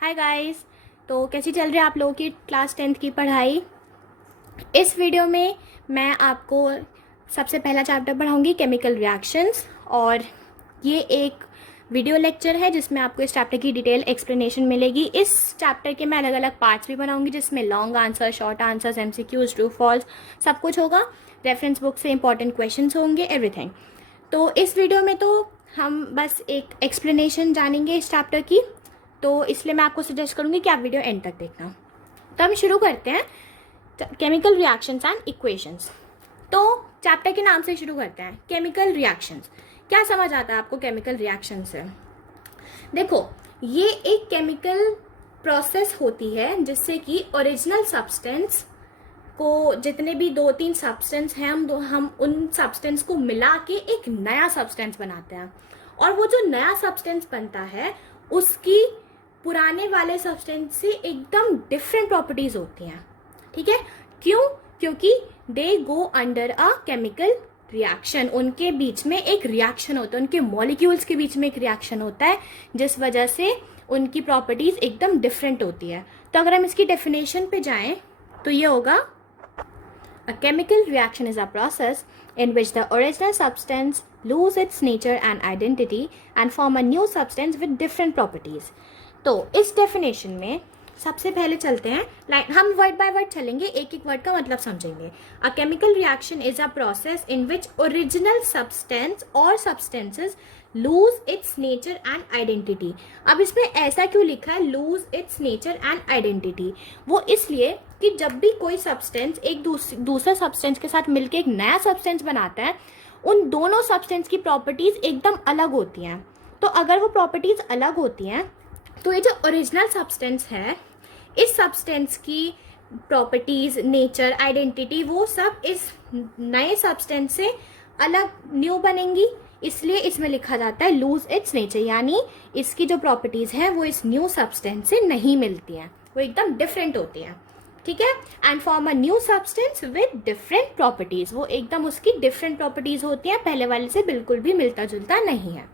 Hi guys. तो कैसी चल रही है आप लोगों की क्लास 10th की पढ़ाई। इस वीडियो में मैं आपको सबसे पहला चैप्टर पढ़ाऊंगी केमिकल रिएक्शंस। और ये एक वीडियो लेक्चर है जिसमें आपको इस चैप्टर की डिटेल एक्सप्लेनेशन मिलेगी। इस चैप्टर के मैं अलग अलग पार्ट्स भी बनाऊंगी जिसमें long answer, short answers, MCQs, true false सब कुछ होगा। रेफरेंस बुक से इंपॉर्टेंट क्वेश्चंस होंगे, एवरीथिंग। तो इस वीडियो में तो हम बस एक एक्सप्लेनेशन जानेंगे इस चैप्टर की, तो इसलिए मैं आपको सजेस्ट करूंगी कि आप वीडियो एंड तक देखना। तो हम शुरू करते हैं केमिकल रिएक्शंस एंड इक्वेशंस। तो चैप्टर के नाम से शुरू करते हैं, केमिकल रिएक्शंस। क्या समझ आता है आपको केमिकल रिएक्शन से? देखो, ये एक केमिकल प्रोसेस होती है जिससे कि ओरिजिनल सब्सटेंस को, जितने भी 2-3 सब्सटेंस हैं, हम उन सब्सटेंस को मिला के एक नया सब्सटेंस बनाते हैं। और वो जो नया सब्सटेंस बनता है उसकी पुराने वाले सब्सटेंस से एकदम डिफरेंट प्रॉपर्टीज होती हैं। ठीक है, क्यों? क्योंकि they go under a chemical reaction. उनके बीच में एक रिएक्शन होता है, उनके मॉलिक्यूल्स के बीच में एक रिएक्शन होता है जिस वजह से उनकी प्रॉपर्टीज एकदम डिफरेंट होती है। तो अगर हम इसकी डेफिनेशन पे जाएं तो ये होगा, a chemical reaction is a process in which the original substance lose its nature and identity and form a new substance with different properties। तो इस डेफिनेशन में सबसे पहले चलते हैं, हम वर्ड बाय वर्ड चलेंगे, एक एक वर्ड का मतलब समझेंगे। A chemical reaction is a process in which original substance or substances lose its nature and identity. अब इसमें ऐसा क्यों लिखा है lose its nature and identity? वो इसलिए कि जब भी कोई सब्सटेंस एक दूसरे सब्सटेंस के साथ मिलकर एक नया सब्सटेंस बनाता है, उन दोनों सब्सटेंस की प्रॉपर्टीज एकदम अलग होती हैं। तो अगर वो प्रॉपर्टीज अलग होती हैं तो ये जो ओरिजिनल सब्सटेंस है, इस सब्सटेंस की प्रॉपर्टीज, नेचर, आइडेंटिटी, वो सब इस नए सब्सटेंस से अलग न्यू बनेंगी। इसलिए इसमें लिखा जाता है लूज इट्स नेचर, यानी इसकी जो प्रॉपर्टीज हैं वो इस न्यू सब्सटेंस से नहीं मिलती हैं, वो एकदम डिफरेंट होती हैं। ठीक है, and form a new substance with different properties. वो एकदम उसकी डिफरेंट प्रॉपर्टीज होती हैं, पहले वाले से बिल्कुल भी मिलता जुलता नहीं है।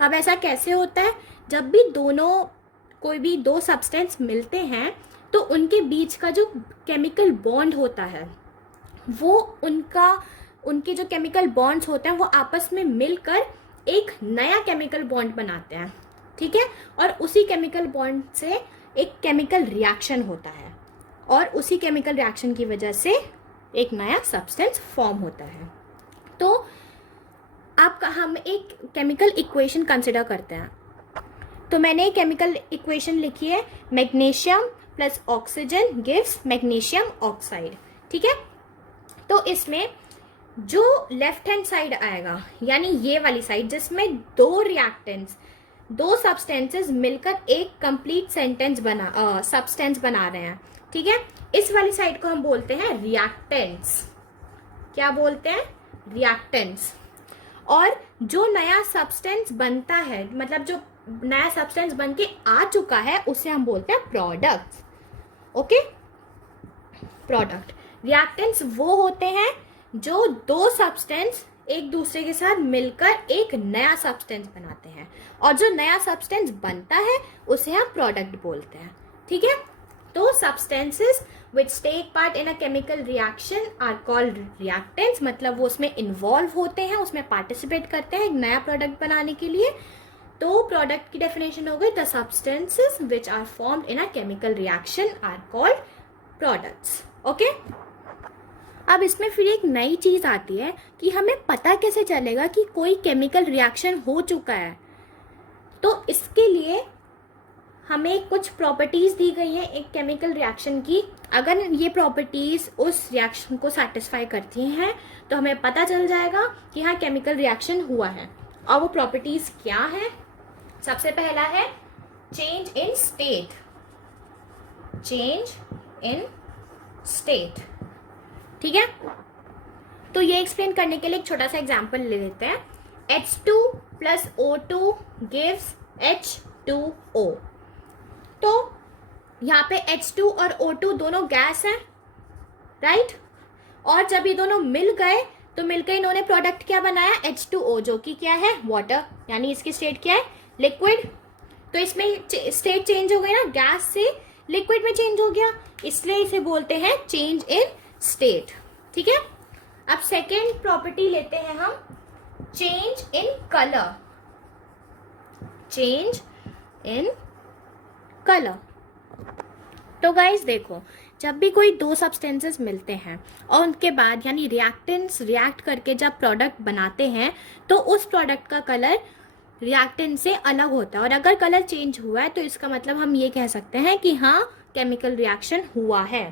अब ऐसा कैसे होता है? जब भी कोई भी दो सब्सटेंस मिलते हैं तो उनके बीच का जो केमिकल बॉन्ड होता है, वो उनके जो केमिकल बॉन्ड्स होते हैं वो आपस में मिलकर एक नया केमिकल बॉन्ड बनाते हैं। ठीक है, और उसी केमिकल बॉन्ड से एक केमिकल रिएक्शन होता है और उसी केमिकल रिएक्शन की वजह से एक नया सब्सटेंस फॉर्म होता है। तो हम एक केमिकल इक्वेशन कंसिडर करते हैं। तो मैंने एक केमिकल इक्वेशन लिखी है, magnesium plus oxygen gives magnesium oxide. ठीक है, तो इसमें जो लेफ्ट हैंड साइड आएगा, यानी ये वाली साइड जिसमें दो सब्सटेंसेस मिलकर एक कंप्लीट सब्सटेंस बना रहे हैं। ठीक है, इस वाली साइड को हम बोलते हैं रिएक्टेंट्स। क्या बोलते हैं? रिएक्टेंट्स। और जो नया सब्सटेंस बनता है, मतलब जो नया सब्सटेंस बन के आ चुका है, उसे हम बोलते हैं प्रोडक्ट्स। Okay, product. रिएक्टेंट्स वो होते हैं जो दो सब्सटेंस एक दूसरे के साथ मिलकर एक नया सब्सटेंस बनाते हैं, और जो नया सब्सटेंस बनता है उसे हम प्रोडक्ट बोलते हैं। ठीक है, तो substances which take part in a chemical reaction are called reactants। मतलब वो उसमें इन्वॉल्व होते हैं, उसमें पार्टिसिपेट करते हैं एक नया प्रोडक्ट बनाने के लिए। तो प्रोडक्ट की डेफिनेशन हो गई, the substances which are formed in a chemical reaction are called products। Okay, अब इसमें फिर एक नई चीज आती है कि हमें पता कैसे चलेगा कि कोई केमिकल रिएक्शन हो चुका है। तो इसके लिए हमें कुछ प्रॉपर्टीज दी गई हैं एक केमिकल रिएक्शन की। अगर ये प्रॉपर्टीज उस रिएक्शन को सेटिस्फाई करती हैं तो हमें पता चल जाएगा कि हाँ केमिकल रिएक्शन हुआ है। और वो प्रॉपर्टीज क्या है? सबसे पहला है change in state. Change in state. ठीक है, तो ये एक्सप्लेन करने के लिए एक छोटा सा एग्जांपल ले लेते हैं। H2 plus O2 gives H2O। तो यहाँ पे H2 और O2 दोनों गैस हैं, राइट? और जब ये दोनों मिल गए तो मिलकर इन्होंने प्रोडक्ट क्या बनाया? H2O, जो कि क्या है? वाटर, यानी इसकी स्टेट क्या है? लिक्विड। तो इसमें स्टेट चेंज हो गई ना, गैस से लिक्विड में चेंज हो गया, इसलिए इसे बोलते हैं चेंज इन स्टेट। ठीक है, अब सेकेंड प्रॉपर्टी लेते हैं हम, change in colour. Change in colour. तो गाइस देखो, जब भी कोई दो सब्सटेंसेस मिलते हैं और उनके बाद यानी रिएक्टेंट्स रिएक्ट करके जब प्रोडक्ट बनाते हैं तो उस प्रोडक्ट का कलर रिएक्टेंट से अलग होता है, और अगर कलर चेंज हुआ है तो इसका मतलब हम ये कह सकते हैं कि हाँ केमिकल रिएक्शन हुआ है।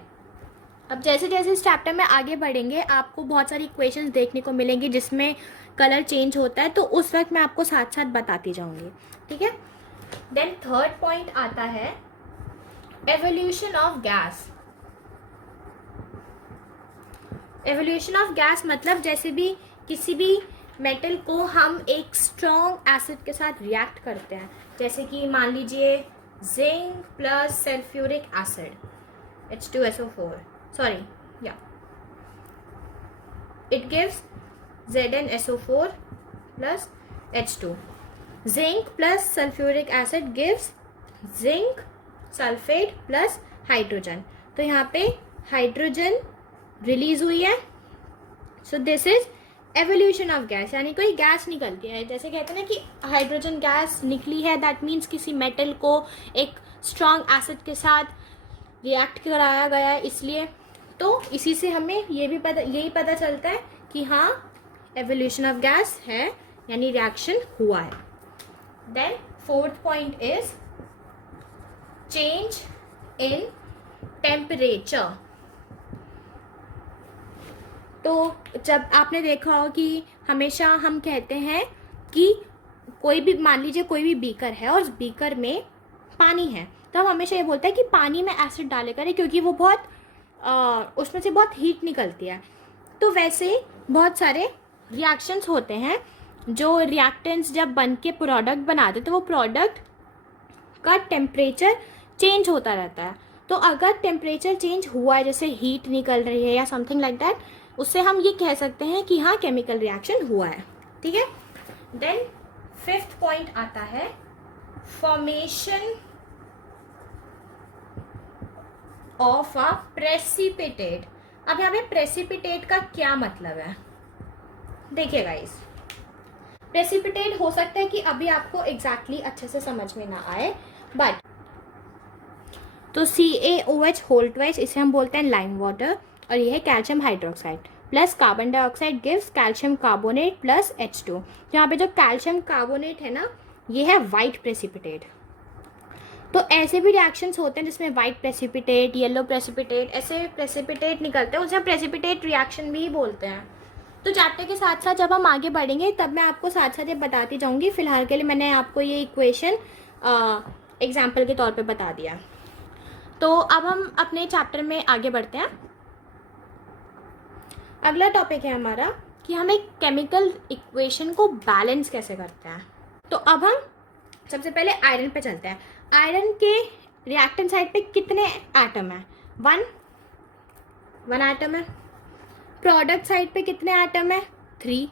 अब जैसे जैसे इस चैप्टर में आगे बढ़ेंगे आपको बहुत सारी इक्वेशंस देखने को मिलेंगी जिसमें कलर चेंज होता है, तो उस वक्त मैं आपको साथ साथ बताती जाऊंगी। ठीक है, देन थर्ड पॉइंट आता है evolution of gas. Evolution of gas मतलब जैसे भी किसी भी मेटल को हम एक स्ट्रॉन्ग एसिड के साथ रिएक्ट करते हैं, जैसे कि मान लीजिए zinc plus sulphuric acid H2SO4, sorry या it gives ZnSO4 plus H2। Zinc plus sulphuric acid gives zinc sulphate plus hydrogen. तो यहाँ पे हाइड्रोजन रिलीज हुई है, so this is evolution of gas, यानी कोई गैस निकलती है। जैसे कहते हैं ना कि हाइड्रोजन गैस निकली है, दैट मीन्स किसी मेटल को एक स्ट्रॉन्ग एसिड के साथ रिएक्ट कराया गया है, इसलिए तो इसी से हमें यही पता चलता है कि हाँ एवोल्यूशन ऑफ गैस है, यानी रिएक्शन हुआ है। Then fourth point is change in temperature. तो जब आपने देखा हो कि हमेशा हम कहते हैं कि कोई भी मान लीजिए कोई भी बीकर है और उस बीकर में पानी है, तो हम हमेशा ये बोलते हैं कि पानी में एसिड डाले करें क्योंकि वो बहुत उसमें से बहुत हीट निकलती है। तो वैसे बहुत सारे रिएक्शंस होते हैं जो रिएक्टेंट्स जब बन के प्रोडक्ट बनाते तो वो प्रोडक्ट का टेम्परेचर चेंज होता रहता है। तो अगर टेम्परेचर चेंज हुआ है, जैसे हीट निकल रही है या समथिंग लाइक दैट, उससे हम ये कह सकते हैं कि हाँ केमिकल रिएक्शन हुआ है। ठीक है, देन फिफ्थ पॉइंट आता है फॉर्मेशन ऑफ अ प्रेसिपिटेट। अब यहाँ पे प्रेसिपिटेट का क्या मतलब है, देखिए गाइस, प्रेसिपिटेट हो सकता है कि अभी आपको एग्जैक्टली अच्छे से समझ में ना आए, बट तो CaOH होल ट्वाइस, इसे हम बोलते हैं लाइम वाटर, और ये है calcium hydroxide plus carbon dioxide gives calcium carbonate plus H2। यहाँ पे जो कैल्शियम कार्बोनेट है ना, ये है वाइट प्रेसिपिटेट। तो ऐसे भी रिएक्शंस होते हैं जिसमें वाइट प्रेसिपिटेट, येलो प्रेसिपिटेट, ऐसे प्रेसिपिटेट निकलते हैं, उसे प्रेसिपिटेट रिएक्शन भी बोलते हैं। तो चैप्टर के साथ साथ जब हम आगे बढ़ेंगे तब मैं आपको साथ साथ ये बताती जाऊंगी। फिलहाल के लिए मैंने आपको ये इक्वेशन एग्जाम्पल के तौर पे बता दिया। तो अब हम अपने चैप्टर में आगे बढ़ते हैं। अगला टॉपिक है हमारा कि हम एक केमिकल इक्वेशन को बैलेंस कैसे करते हैं। तो अब हम सबसे पहले आयरन पे चलते हैं। आयरन के रिएक्टेंट साइड पे कितने एटम है? वन एटम है। प्रोडक्ट साइड पे कितने एटम है? 3।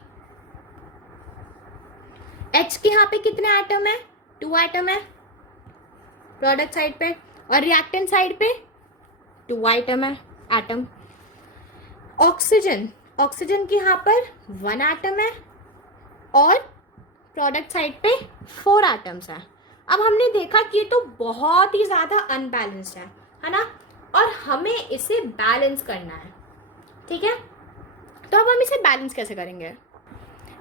H के यहाँ पे कितने एटम है? 2 एटम है प्रोडक्ट साइड पे, और रिएक्टेंट साइड पे 2 एटम है एटम। ऑक्सीजन के यहाँ पर 1 एटम है और प्रोडक्ट साइड पे 4 एटम्स हैं। अब हमने देखा कि ये तो बहुत ही ज़्यादा अनबैलेंस्ड है ना, और हमें इसे बैलेंस करना है। ठीक है, तो अब हम इसे बैलेंस कैसे करेंगे?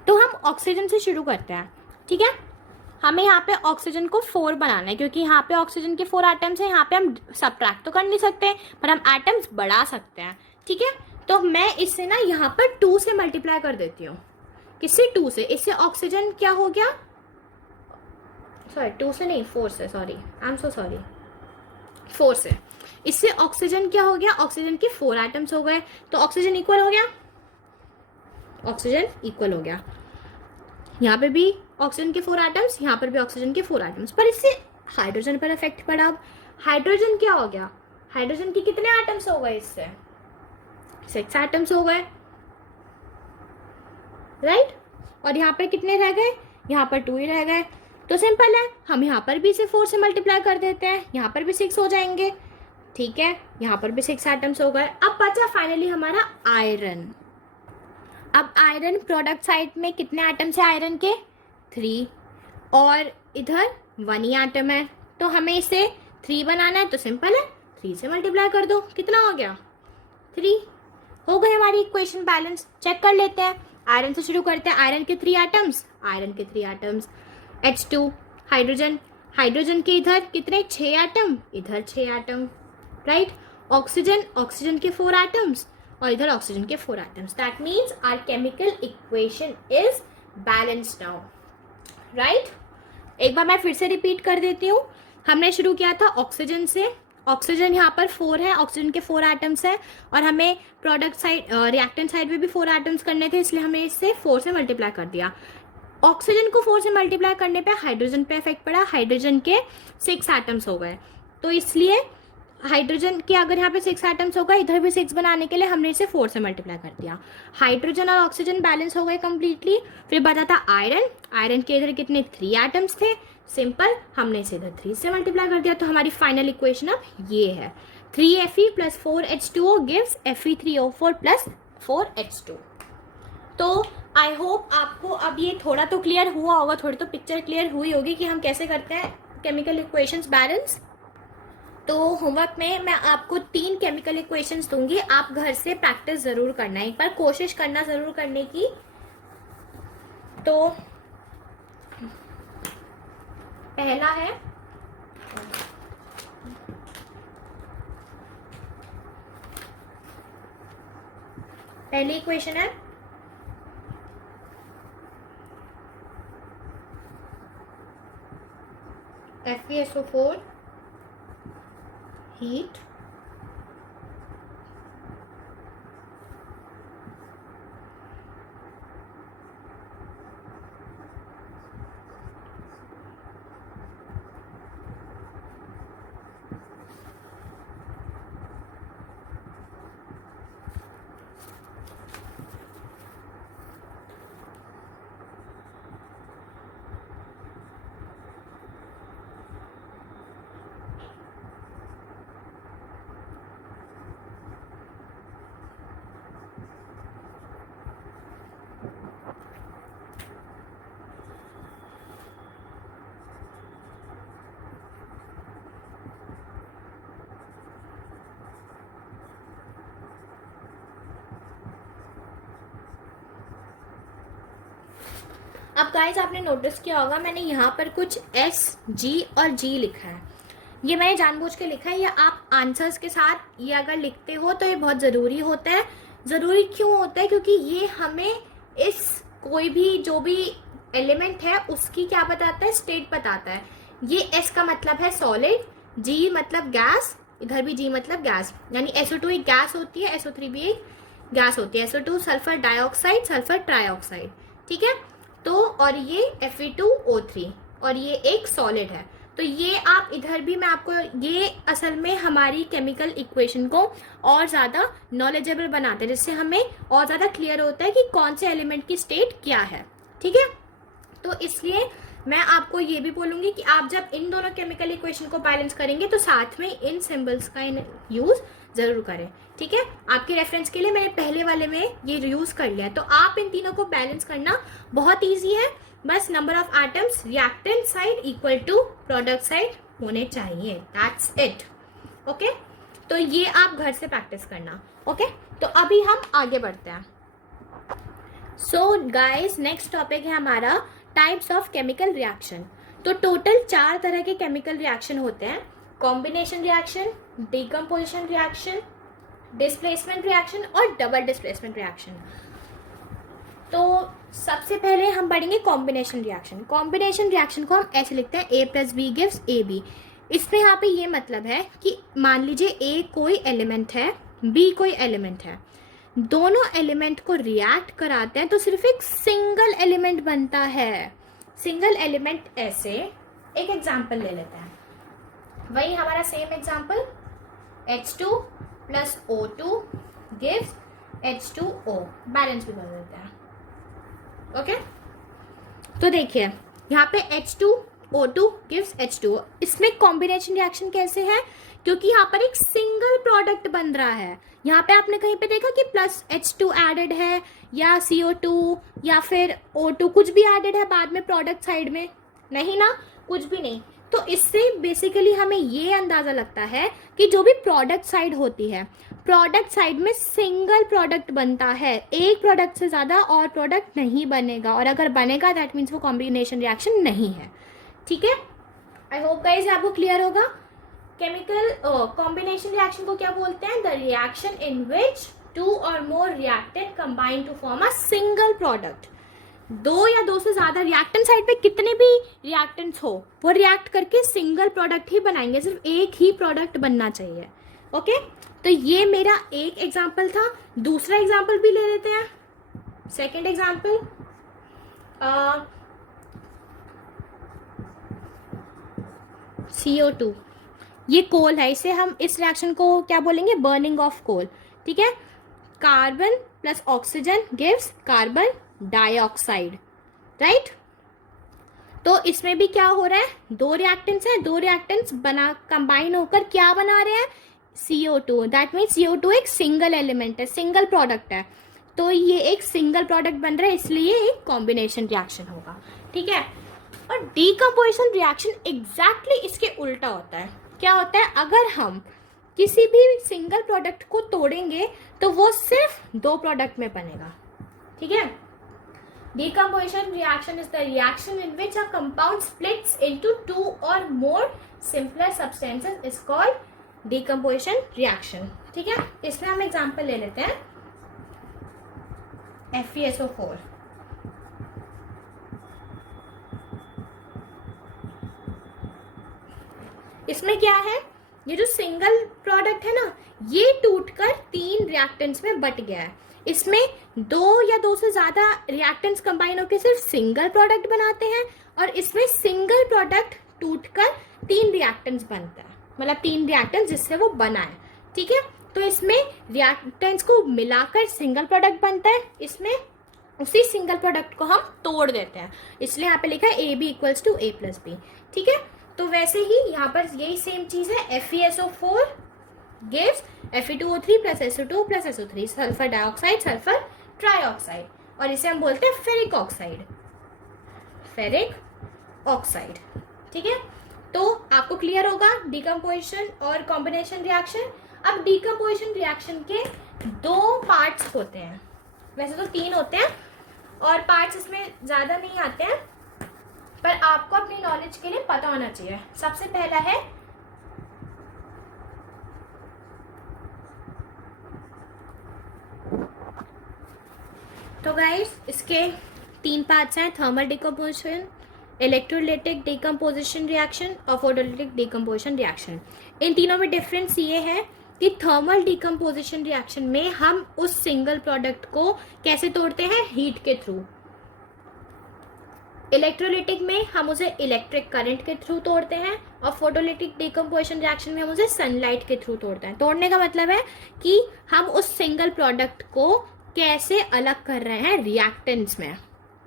तो हम ऑक्सीजन से शुरू करते हैं। ठीक है, हमें यहाँ पे ऑक्सीजन को 4 बनाना है क्योंकि यहाँ पे ऑक्सीजन के 4 एटम्स हैं। यहाँ पे हम सब्ट्रैक्ट तो कर नहीं सकते पर हम एटम्स बढ़ा सकते हैं। ठीक है, तो मैं इससे ना यहाँ पर 2 से मल्टीप्लाई कर देती हूँ। किससे? 2 से। इससे ऑक्सीजन क्या हो गया, सॉरी 2 से नहीं 4 से, sorry I am so sorry, 4 से। इससे ऑक्सीजन क्या हो गया, ऑक्सीजन के 4 एटम्स हो गए, तो ऑक्सीजन इक्वल हो गया, ऑक्सीजन इक्वल हो गया। यहाँ पे भी ऑक्सीजन के 4 एटम्स, यहाँ पर भी ऑक्सीजन के 4 एटम्स, पर इससे हाइड्रोजन पर इफेक्ट पड़ा। अब हाइड्रोजन क्या हो गया, हाइड्रोजन के कितने एटम्स हो गए, इससे 6 एटम्स हो गए, राइट। और यहाँ पर कितने रह गए, यहाँ पर 2 ही रह गए। तो सिंपल है, हम यहाँ पर भी इसे 4 से मल्टीप्लाई कर देते हैं, यहाँ पर भी 6 हो जाएंगे, ठीक है, यहाँ पर भी 6 एटम्स हो गए। अब बचा फाइनली हमारा आयरन। अब आयरन प्रोडक्ट साइड में कितने एटम्स है आयरन के? 3, और इधर 1 ही एटम है, तो हमें इसे 3 बनाना है, तो सिंपल है 3 से मल्टीप्लाई कर दो, कितना हो गया? 3 हो गई हमारी इक्वेशन बैलेंस। चेक कर लेते हैं, आयरन से शुरू करते हैं। आयरन के 3 एटम्स, आयरन के 3 एटम्स, H2 हाइड्रोजन, हाइड्रोजन के इधर कितने? 6 एटम, इधर 6 एटम, राइट। ऑक्सीजन, ऑक्सीजन के 4 एटम्स, और इधर ऑक्सीजन के 4 atoms. That means our chemical equation is balanced now, right. एक बार मैं फिर से रिपीट कर देती हूँ। हमने शुरू किया था ऑक्सीजन से, ऑक्सीजन यहाँ पर 4 है, ऑक्सीजन के 4 एटम्स है, और हमें प्रोडक्ट साइड रिएक्टेंट साइड में भी 4 एटम्स करने थे, इसलिए हमें इससे 4 से मल्टीप्लाई कर दिया। ऑक्सीजन को 4 से मल्टीप्लाई करने पे हाइड्रोजन पे इफेक्ट पड़ा, हाइड्रोजन के 6 एटम्स हो गए, तो इसलिए हाइड्रोजन के अगर यहाँ पे 6 एटम्स हो गए, इधर भी 6 बनाने के लिए हमने इसे 4 से मल्टीप्लाई कर दिया। हाइड्रोजन और ऑक्सीजन बैलेंस हो गए कंप्लीटली। फिर बचा था आयरन, आयरन के इधर कितने? 3 एटम्स थे, सिंपल हमने इसे इधर 3 से मल्टीप्लाई कर दिया। तो हमारी फाइनल इक्वेशन अब ये है, 3Fe + 4H2O gives Fe3O4 + 4H2। तो आई होप आपको अब ये थोड़ा तो क्लियर हुआ होगा, थोड़ी तो पिक्चर क्लियर हुई होगी कि हम कैसे करते हैं केमिकल इक्वेशंस बैलेंस। तो होमवर्क में मैं आपको 3 केमिकल इक्वेशंस दूंगी, आप घर से प्रैक्टिस जरूर करना, एक बार कोशिश करना जरूर करने की। तो पहला है पहली इक्वेशन है FeSO4 heat अब गाइस आपने नोटिस किया होगा मैंने यहाँ पर कुछ S, G और G लिखा है, ये मैंने जानबूझ के लिखा है। ये आप आंसर्स के साथ ये अगर लिखते हो तो ये बहुत ज़रूरी होता है। ज़रूरी क्यों होता है? क्योंकि ये हमें इस कोई भी जो भी एलिमेंट है उसकी क्या बताता है? स्टेट बताता है। ये S का मतलब है सॉलिड, G मतलब गैस, इधर भी G मतलब गैस, यानी SO2 एक गैस होती है, SO3 भी एक गैस होती है। SO2 sulphur dioxide, sulphur trioxide, ठीक है। तो और ये Fe2O3 और ये एक सॉलिड है। तो ये आप इधर भी मैं आपको ये असल में हमारी केमिकल इक्वेशन को और ज़्यादा नॉलेजेबल बनाते हैं, जिससे हमें और ज़्यादा क्लियर होता है कि कौन से एलिमेंट की स्टेट क्या है, ठीक है। तो इसलिए मैं आपको ये भी बोलूँगी कि आप जब इन दोनों केमिकल इक्वेशन को बैलेंस करेंगे तो साथ में इन सिंबल्स का यूज़ ज़रूर करें, ठीक है। आपके रेफरेंस के लिए मैंने पहले वाले में ये यूज़ कर लिया है। तो आप इन तीनों को बैलेंस करना बहुत ईजी है, बस number of atoms reactant side equal to product side होने चाहिए, दैट्स इट, ओके। तो ये आप घर से प्रैक्टिस करना, ओके। तो अभी हम आगे बढ़ते हैं। सो गाइस नेक्स्ट टॉपिक है हमारा टाइप्स ऑफ केमिकल रिएक्शन। तो टोटल 4 तरह के केमिकल रिएक्शन होते हैं, combination reaction, decomposition reaction, displacement reaction और डबल डिस्प्लेसमेंट रिएक्शन। तो सबसे पहले हम पढ़ेंगे कॉम्बिनेशन रिएक्शन। कॉम्बिनेशन रिएक्शन को हम ऐसे लिखते हैं A+B गिव्स AB। इसमें यहाँ पे ये मतलब है कि मान लीजिए A कोई एलिमेंट है, B कोई एलिमेंट है, दोनों एलिमेंट को रिएक्ट कराते हैं तो सिर्फ एक सिंगल एलिमेंट बनता है। सिंगल एलिमेंट ऐसे, एक एग्जांपल ले लेते हैं, वही हमारा same example H2 + O2 gives H2O, balance भी कर देते हैं, ओके। तो देखिए यहाँ पे H2 O2 gives H2O। इसमें कॉम्बिनेशन रिएक्शन कैसे है, क्योंकि यहाँ पर एक सिंगल प्रोडक्ट बन रहा है। यहाँ पे आपने कहीं पे देखा कि प्लस H2 एडेड है या CO2 या फिर O2 कुछ भी एडेड है बाद में प्रोडक्ट साइड में? नहीं ना, कुछ भी नहीं। तो इससे बेसिकली हमें ये अंदाजा लगता है कि जो भी प्रोडक्ट साइड होती है, प्रोडक्ट साइड में सिंगल प्रोडक्ट बनता है, एक प्रोडक्ट से ज़्यादा और प्रोडक्ट नहीं बनेगा, और अगर बनेगा दैट मीन्स वो कॉम्बिनेशन रिएक्शन नहीं है। ठीक है, आई होप गाइस आपको क्लियर होगा। केमिकल कॉम्बिनेशन रिएक्शन को क्या बोलते हैं? The reaction in which two or more reactant combine to form a single product. दो या दो से ज्यादा रिएक्टेंट साइड पे कितने भी रिएक्टेंट्स हो वो रिएक्ट करके सिंगल प्रोडक्ट ही बनाएंगे, सिर्फ एक ही प्रोडक्ट बनना चाहिए। ओके, तो ये मेरा एक एग्जांपल था। दूसरा एग्जांपल भी ले लेते हैं। सेकंड एग्जांपल, CO2, ये कोल है, इसे हम इस रिएक्शन को क्या बोलेंगे? Burning of coal. ठीक है, carbon plus oxygen gives carbon dioxide, right. तो इसमें भी क्या हो रहा है? दो रिएक्टेंट्स हैं, दो रिएक्टेंट्स बना कंबाइन होकर क्या बना रहे हैं? CO2। दैट मीन्स CO2 एक सिंगल एलिमेंट है, सिंगल प्रोडक्ट है, तो ये एक सिंगल प्रोडक्ट बन रहा है, इसलिए एक कॉम्बिनेशन रिएक्शन होगा। ठीक है, और डीकम्पोजिशन रिएक्शन एग्जैक्टली इसके उल्टा होता है। क्या होता है? अगर हम किसी भी सिंगल प्रोडक्ट को तोड़ेंगे तो वो सिर्फ दो प्रोडक्ट में बनेगा। ठीक है, decomposition reaction is the reaction in which a compound splits into two or more simpler substances is called decomposition reaction। ठीक है, इसमें हम एग्जांपल ले लेते हैं FeSO4। इसमें क्या है? ये जो सिंगल प्रोडक्ट है ना, ये टूटकर तीन रिएक्टेंट्स में बट गया है। इसमें दो या दो से ज्यादा रिएक्टेंट्स कंबाइन होकर सिर्फ सिंगल प्रोडक्ट बनाते हैं, और इसमें सिंगल प्रोडक्ट टूटकर तीन रिएक्टेंट्स बनता है, मतलब तीन रिएक्टेंट्स जिससे वो बना है। ठीक है, तो इसमें रिएक्टेंट्स को मिलाकर सिंगल प्रोडक्ट बनता है, इसमें उसी सिंगल प्रोडक्ट को हम तोड़ देते हैं, इसलिए यहाँ पे लिखा है AB = A+B। ठीक है, तो वैसे ही यहाँ पर यही सेम चीज है। FeSO4 gives Fe2O3 + SO2 + SO3, sulphur dioxide, sulphur trioxide, और इसे हम बोलते हैं फेरिक ऑक्साइड, फेरिक ऑक्साइड। ठीक है, तो आपको क्लियर होगा डीकम्पोजिशन और कॉम्बिनेशन रिएक्शन। अब डीकम्पोजिशन रिएक्शन के दो पार्ट्स होते हैं, वैसे तो तीन होते हैं और पार्ट्स इसमें ज्यादा नहीं आते हैं, पर आपको अपनी नॉलेज के लिए पता होना चाहिए। सबसे पहला है तो गाइस इसके तीन पार्ट्स हैं, thermal decomposition, electrolytic decomposition reaction और फोटोलिटिक डिकम्पोजिशन रिएक्शन। इन तीनों में डिफरेंस ये है कि थर्मल डिकम्पोजिशन रिएक्शन में हम उस सिंगल प्रोडक्ट को कैसे तोड़ते हैं? हीट के थ्रू। इलेक्ट्रोलाइटिक में हम उसे इलेक्ट्रिक करंट के थ्रू तोड़ते हैं, और फोटोलिटिक डिकम्पोजिशन रिएक्शन में हम उसे सनलाइट के थ्रू तोड़ते हैं। तोड़ने का मतलब है कि हम उस सिंगल प्रोडक्ट को कैसे अलग कर रहे हैं रिएक्टेंट्स में।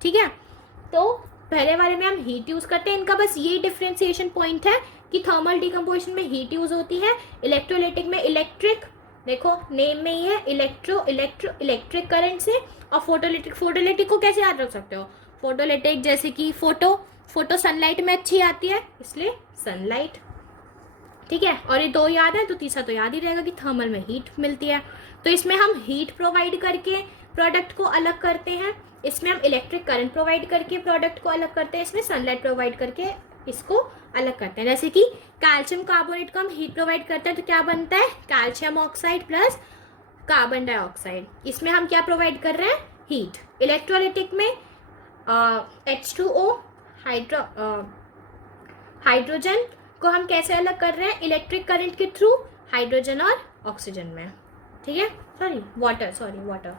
ठीक है, तो पहले वाले में हम हीट यूज करते हैं, इनका बस ये डिफरेंशिएशन पॉइंट है कि थर्मल डिकम्पोजिशन में हीट यूज होती है, इलेक्ट्रोलाइटिक में इलेक्ट्रिक, देखो नेम में ही है इलेक्ट्रिक करंट से, और फोटोलिटिक को कैसे याद रख सकते हो? फोटोलिटिक जैसे कि फोटो सनलाइट में अच्छी आती है, इसलिए सनलाइट। ठीक है, और ये दो याद है तो तीसरा तो याद ही रहेगा कि थर्मल में हीट मिलती है, तो इसमें हम हीट प्रोवाइड करके प्रोडक्ट को अलग करते हैं, इसमें हम इलेक्ट्रिक करंट प्रोवाइड करके प्रोडक्ट को अलग करते हैं, इसमें सनलाइट प्रोवाइड करके इसको अलग करते हैं। जैसे कि कैल्शियम कार्बोनेट को हम हीट प्रोवाइड करते हैं तो क्या बनता है? Calcium oxide plus carbon dioxide. इसमें हम क्या प्रोवाइड कर रहे हैं? हीट। इलेक्ट्रोलाइटिक में H2O हाइड्रोजन को हम कैसे अलग कर रहे हैं? इलेक्ट्रिक करंट के थ्रू, हाइड्रोजन और ऑक्सीजन में। ठीक है, वाटर।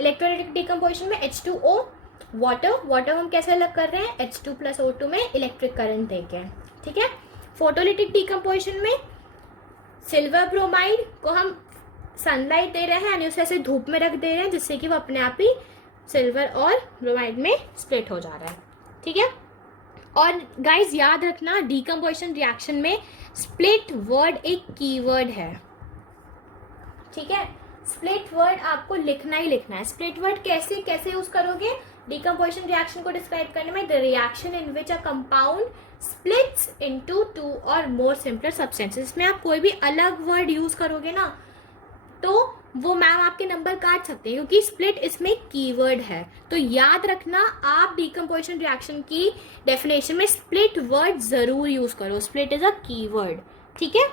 इलेक्ट्रोलाइटिक डिकम्पोजिशन में H2O वाटर हम कैसे अलग कर रहे हैं? H2 + O2 में इलेक्ट्रिक करंट देके। ठीक है, फोटोलिटिक डिकम्पोजिशन में सिल्वर ब्रोमाइड को हम सनलाइट दे रहे हैं यानी उसे ऐसे धूप में रख दे रहे हैं जिससे कि वो अपने आप ही सिल्वर और ब्रोमाइड में स्प्लिट हो जा रहा है। ठीक है, और गाइज याद रखना, डीकम्पोजिशन रिएक्शन में स्प्लिट वर्ड एक कीवर्ड है, ठीक है। स्प्लिट वर्ड आपको लिखना ही लिखना है। स्प्लिट वर्ड कैसे कैसे यूज करोगे डीकम्पोजिशन रिएक्शन को डिस्क्राइब करने में? The reaction in which a compound splits into two or more simpler substances. में आप कोई भी अलग वर्ड यूज करोगे ना तो वो मैम आपके नंबर काट सकते हैं, क्योंकि स्प्लिट इसमें कीवर्ड है। तो याद रखना, आप डीकम्पोजिशन रिएक्शन की डेफिनेशन में स्प्लिट वर्ड जरूर यूज करो। स्प्लिट इज अ कीवर्ड, ठीक है।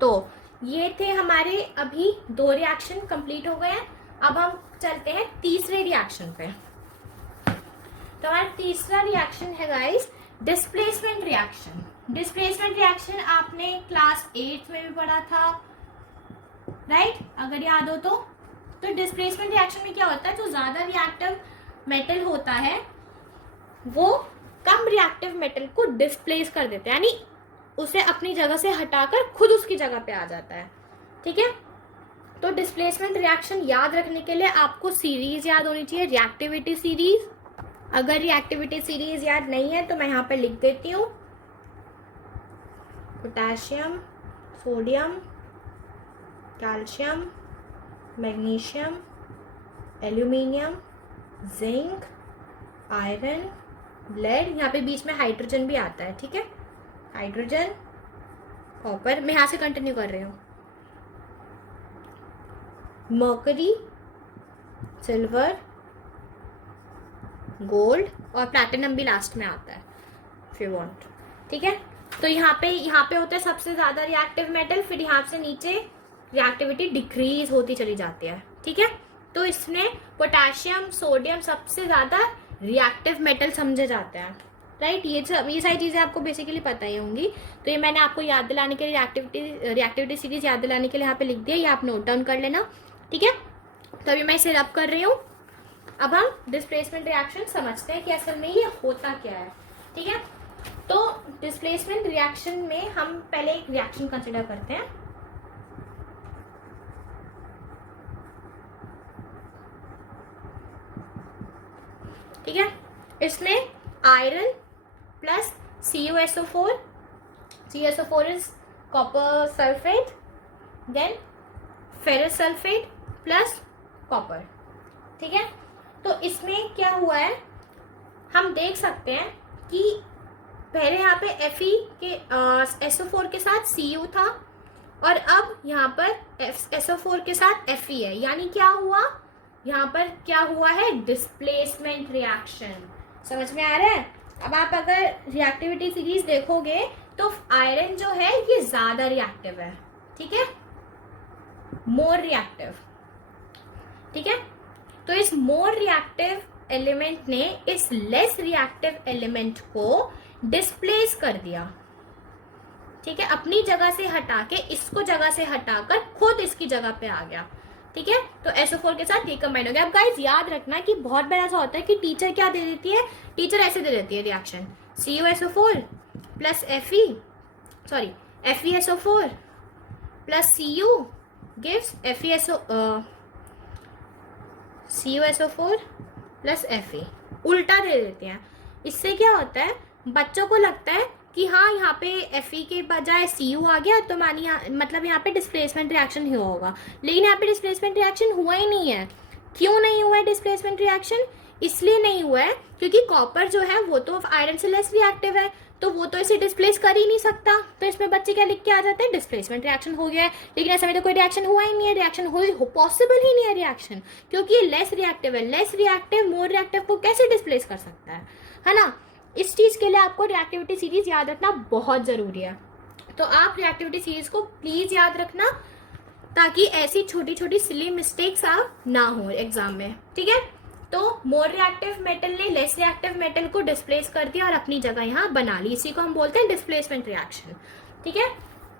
तो ये थे हमारे अभी 2 रिएक्शन कंप्लीट हो गए हैं। अब हम चलते हैं तीसरे रिएक्शन पे। तो हमारा तीसरा रिएक्शन है guys displacement reaction. Displacement reaction आपने क्लास 8 में भी पढ़ा था, राइट? अगर याद हो तो डिस्प्लेसमेंट रिएक्शन में क्या होता है, जो ज्यादा रिएक्टिव मेटल होता है वो कम रिएक्टिव मेटल को डिस्प्लेस कर देते हैं, यानी उसे अपनी जगह से हटाकर खुद उसकी जगह पे आ जाता है, ठीक है। तो डिस्प्लेसमेंट रिएक्शन याद रखने के लिए आपको सीरीज याद होनी चाहिए, रिएक्टिविटी सीरीज। अगर रिएक्टिविटी सीरीज याद नहीं है तो मैं यहाँ पे लिख देती हूँ, potassium, sodium, calcium, magnesium, aluminium, zinc, iron, lead. यहाँ पे बीच में हाइड्रोजन भी आता है, ठीक है। हाइड्रोजन, कॉपर, मैं यहाँ से कंटिन्यू कर रही हूँ, मर्करी, सिल्वर, गोल्ड और प्लैटिनम भी लास्ट में आता है इफ यू वांट, ठीक है। तो यहाँ पे होता है सबसे ज्यादा रिएक्टिव मेटल, फिर यहाँ से नीचे रिएक्टिविटी डिक्रीज होती चली जाती है, ठीक है। तो इसमें पोटेशियम, सोडियम सबसे ज्यादा रिएक्टिव मेटल समझे जाते हैं, राइट। ये सारी चीजें आपको बेसिकली पता ही होंगी। तो ये मैंने आपको याद दिलाने के लिए रिएक्टिविटी सीरीज याद दिलाने के लिए यहाँ पे लिख दिया, ये आप नोट डाउन कर लेना, ठीक है। तो अभी मैं इसे रब कर रही हूँ। अब हम डिस्प्लेसमेंट रिएक्शन समझते हैं कि असल में ये होता क्या है, ठीक है। तो डिस्प्लेसमेंट रिएक्शन में हम पहले एक रिएक्शन कंसिडर करते हैं। ठीक है, इसमें iron plus CuSO4, CuSO4 is copper sulphate, then ferrous sulphate plus copper, ठीक है। तो इसमें क्या हुआ है, हम देख सकते हैं कि पहले यहाँ पे Fe के SO4 के साथ Cu था और अब यहाँ पर SO4 के साथ Fe है, यानी क्या हुआ, यहाँ पर क्या हुआ है, डिस्प्लेसमेंट रिएक्शन। समझ में आ रहा है? अब आप अगर रिएक्टिविटी सीरीज देखोगे तो आयरन जो है ये ज्यादा रिएक्टिव है, ठीक है, मोर रिएक्टिव, ठीक है। तो इस मोर रिएक्टिव एलिमेंट ने इस लेस रिएक्टिव एलिमेंट को डिस्प्लेस कर दिया, ठीक है, अपनी जगह से हटा के, इसको जगह से हटाकर खुद इसकी जगह पे आ गया, ठीक है। तो SO4 के साथ ये कंबाइन हो गया। अब गाइस याद रखना कि बहुत बार ऐसा होता है कि टीचर क्या दे देती है, टीचर ऐसे दे देती है reaction CuSO4 plus FeSO4 plus Cu gives CuSO4 plus Fe, उल्टा दे देते हैं। इससे क्या होता है, बच्चों को लगता है कि हाँ यहाँ पे Fe के बजाय Cu आ गया तो मानिए मतलब यहाँ पे डिस्प्लेसमेंट रिएक्शन ही होगा, लेकिन यहाँ पे डिस्प्लेसमेंट रिएक्शन हुआ ही नहीं है। क्यों नहीं हुआ है डिस्प्लेसमेंट रिएक्शन? इसलिए नहीं हुआ है क्योंकि कॉपर जो है वो तो आयरन से लेस रिएक्टिव है, तो वो तो इसे डिस्प्लेस कर ही नहीं सकता। तो इसमें बच्चे क्या लिख के आ जाते हैं, डिस्प्लेसमेंट रिएक्शन हो गया है, लेकिन ऐसा में तो कोई रिएक्शन हुआ ही नहीं है, रिएक्शन पॉसिबल ही नहीं है रिएक्शन, क्योंकि ये लेस रिएक्टिव है। लेस रिएक्टिव मोर रिएक्टिव को कैसे डिस्प्लेस कर सकता है ना। इस चीज के लिए आपको रिएक्टिविटी सीरीज याद रखना बहुत जरूरी है। तो आप रिएक्टिविटी सीरीज को प्लीज याद रखना ताकि ऐसी छोटी छोटी सिली मिस्टेक्स आप ना हो एग्जाम में, ठीक है। तो मोर रिएक्टिव मेटल ने लेस रिएक्टिव मेटल को डिस्प्लेस कर दिया और अपनी जगह यहाँ बना ली, इसी को हम बोलते हैं डिस्प्लेसमेंट रिएक्शन, ठीक है।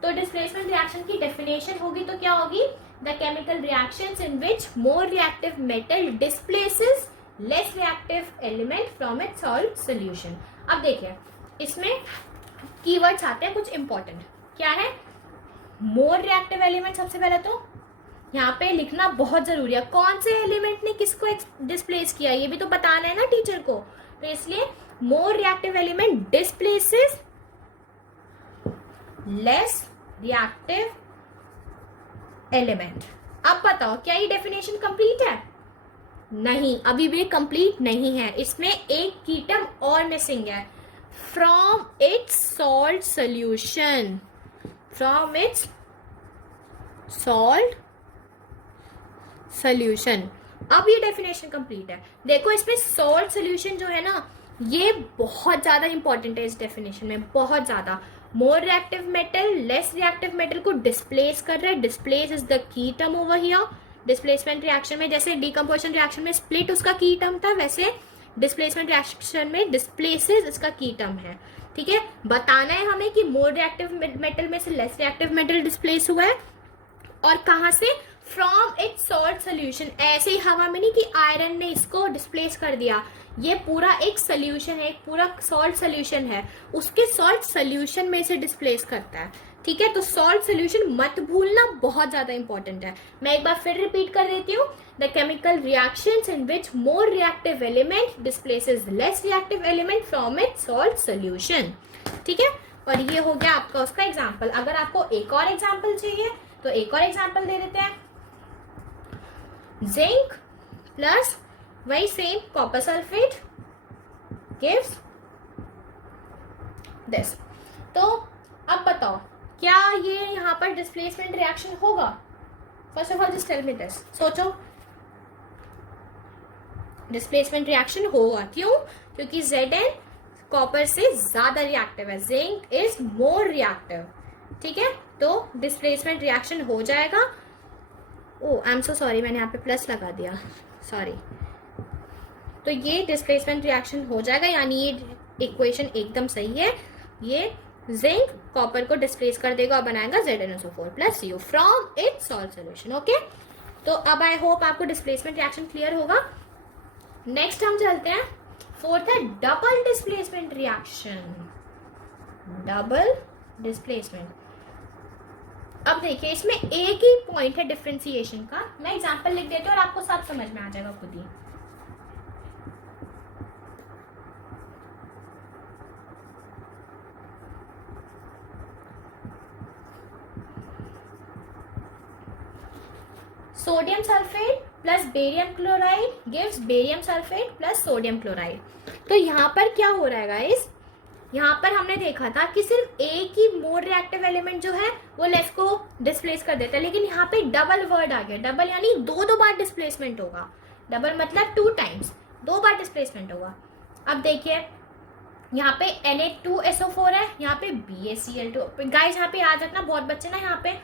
तो डिस्प्लेसमेंट रिएक्शन की डेफिनेशन होगी तो क्या होगी, the chemical reactions in which more reactive metal displaces less reactive element from its salt solution. अब देखिए इसमें कीवर्ड्स आते हैं कुछ इंपॉर्टेंट, क्या है, मोर रिएक्टिव एलिमेंट। सबसे पहले तो यहाँ पे लिखना बहुत जरूरी है, कौन से एलिमेंट ने किसको डिस्प्लेस किया, ये भी तो बताना है ना टीचर को। तो इसलिए more reactive element displaces less reactive element. अब बताओ क्या ये डेफिनेशन कंप्लीट है? नहीं, अभी भी कंप्लीट नहीं है, इसमें एक कीटम और मिसिंग है। From its salt solution, from its salt solution. अब ये डेफिनेशन कंप्लीट है। देखो इसमें सॉल्ट सोल्यूशन जो है ना, ये बहुत ज्यादा इंपॉर्टेंट है इस डेफिनेशन में, बहुत ज्यादा। More reactive metal less reactive metal को डिस्प्लेस कर रहा है। Displace is the key term over here. Displacement reaction में जैसे डिकम्पोजिशन रिएक्शन में स्प्लिट उसका की टर्म था, वैसे डिस्प्लेसमेंट रिएक्शन में डिस्प्लेसेस इसका की टर्म है। ठीक है, बताना है हमें कि मोर रिएक्टिव मेटल में से लेस रिएक्टिव मेटल डिस्प्लेस हुआ है, और कहां से? From it salt solution. ऐसे ही हवा में नहीं कि आयरन ने इसको डिस्प्लेस कर दिया, ये पूरा एक सोल्यूशन है, एक पूरा सॉल्ट सोल्यूशन है, उसके सॉल्ट सोल्यूशन में से डिस्प्लेस करता है। ठीक है, तो सॉल्ट सोल्यूशन मत भूलना, बहुत ज्यादा इंपॉर्टेंट है। मैं एक बार फिर रिपीट कर देती हूँ, the chemical reactions in which more reactive element displaces less reactive element from it salt solution. ठीक है, और ये हो गया आपका उसका एग्जाम्पल। अगर आपको एक और एग्जाम्पल चाहिए तो एक और एग्जाम्पल दे देते हैं। जिंक प्लस वही same copper sulphate gives this. तो अब बताओ क्या ये यहां पर डिस्प्लेसमेंट रिएक्शन होगा? First of all just tell me this, सोचो। डिस्प्लेसमेंट रिएक्शन होगा, क्यों? क्योंकि Zn कॉपर से ज्यादा रिएक्टिव है, जिंक इज मोर रिएक्टिव। ठीक है, तो डिस्प्लेसमेंट रिएक्शन हो जाएगा। ओ आई एम सो सॉरी, मैंने यहाँ पे प्लस लगा दिया, सॉरी। तो ये डिस्प्लेसमेंट रिएक्शन हो जाएगा, यानी ये इक्वेशन एकदम सही है। ये जिंक कॉपर को डिस्प्लेस कर देगा और बनाएगा ZnSO4 plus Cu from its salt solution. Okay, तो अब आई होप आपको डिस्प्लेसमेंट रिएक्शन क्लियर होगा। नेक्स्ट हम चलते हैं, फोर्थ है double displacement reaction. Double displacement. अब देखिए इसमें एक ही पॉइंट है डिफरेंशिएशन का, मैं एग्जांपल लिख देती हूँ और आपको सब समझ में आ जाएगा खुद ही। Sodium sulphate plus barium chloride gives barium sulphate plus sodium chloride. तो यहाँ पर क्या हो रहा है गाइस, यहाँ पर हमने देखा था कि सिर्फ एक ही मोर रिएक्टिव एलिमेंट जो है वो लेस को डिस्प्लेस कर देता है, लेकिन यहाँ पे डबल वर्ड आ गया। डबल यानी दो बार डिस्प्लेसमेंट होगा। डबल मतलब 2 टाइम्स, 2 बार डिस्प्लेसमेंट होगा। अब देखिए यहाँ पे Na2SO4 है, यहाँ पे BaCl2। गाइस यहाँ पे याद रखना, बहुत बच्चे ना यहाँ पे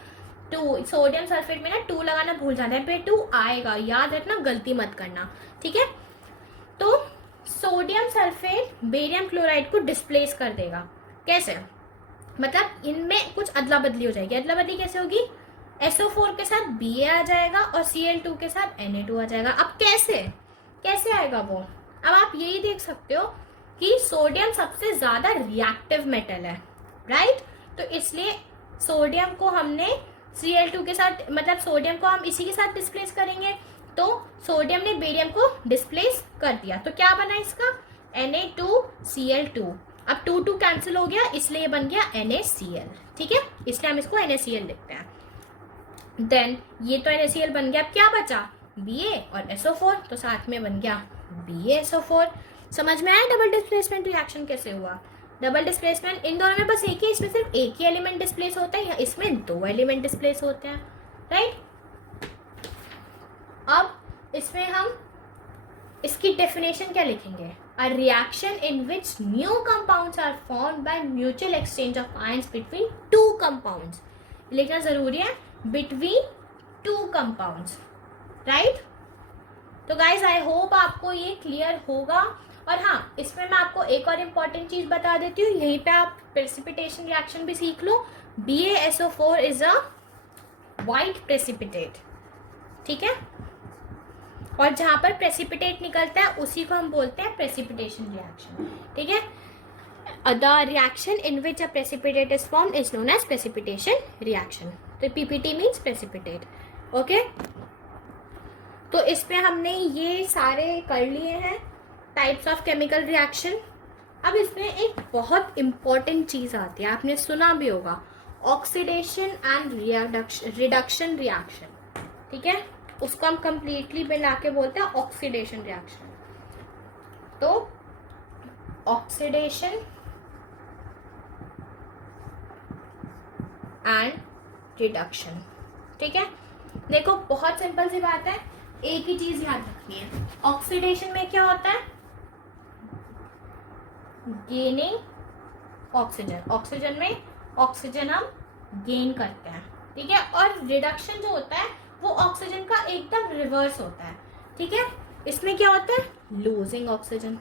2 सोडियम सल्फेट में ना 2 लगाना भूल जाते हैं, पे 2 आएगा, याद रखना, गलती मत करना। ठीक है, तो सोडियम सल्फेट बेरियम क्लोराइड को डिस्प्लेस कर देगा। कैसे? मतलब इनमें कुछ अदला बदली हो जाएगी। अदला बदली कैसे होगी? SO4 के साथ Ba आ जाएगा और Cl2 के साथ Na2 आ जाएगा। अब कैसे आएगा वो? अब आप यही देख सकते हो कि सोडियम सबसे ज्यादा रिएक्टिव मेटल है, राइट? तो इसलिए सोडियम को हमने Cl2 के साथ, मतलब सोडियम को हम इसी के साथ डिस्प्लेस करेंगे। तो सोडियम ने बेरियम को डिस्प्लेस कर दिया, तो क्या बना इसका? Na2Cl2। अब 2 कैंसिल हो गया, इसलिए बन गया NaCl। ठीक है, इसलिए हम इसको NaCl लिखते हैं। देन ये तो NaCl बन गया, अब क्या बचा? Ba और SO4, तो साथ में बन गया BaSO4। समझ में आया डबल डिस्प्लेसमेंट रिएक्शन कैसे हुआ? डबल डिस्प्लेसमेंट इन दोनों में बस एक ही, इसमें सिर्फ एक ही एलिमेंट डिस्प्लेस होता है, या इसमें 2 एलिमेंट डिस्प्लेस होते हैं, राइट? अब इसमें हम इसकी डेफिनेशन क्या लिखेंगे? A reaction in which new compounds are formed by mutual exchange of ions between 2 compounds. लिखना जरूरी है, बिटवीन 2 कंपाउंड्स, राइट? तो गाइज आई होप आपको ये क्लियर होगा। और हाँ, इसमें मैं आपको एक और इम्पॉर्टेंट चीज बता देती हूँ, यहीं पे आप प्रेसिपिटेशन रिएक्शन भी सीख लो। BaSO4 is a white precipitate. ठीक है, और जहां पर प्रेसिपिटेट निकलता है उसी को हम बोलते हैं प्रेसिपिटेशन रिएक्शन। ठीक है, the reaction in which a precipitate is formed is known as precipitation reaction. तो PPT मीन्स प्रेसिपिटेट। ओके, तो इसमें हमने ये सारे कर लिए हैं। Types of chemical reaction. अब इसमें एक बहुत इंपॉर्टेंट चीज आती है, आपने सुना भी होगा, ऑक्सीडेशन एंड रिडक्शन रिएक्शन। ठीक है, उसको हम कंप्लीटली मिला के बोलते हैं ऑक्सीडेशन रिएक्शन। तो ऑक्सीडेशन एंड रिडक्शन। ठीक है, देखो बहुत सिंपल सी बात है, एक ही चीज याद रखनी है। ऑक्सीडेशन में क्या होता है, गेनिंग ऑक्सीजन, ऑक्सीजन में ऑक्सीजन हम गेन करते हैं। ठीक है, और रिडक्शन जो होता है वो ऑक्सीजन का एकदम रिवर्स होता है। ठीक है, इसमें क्या होता है, लूजिंग ऑक्सीजन।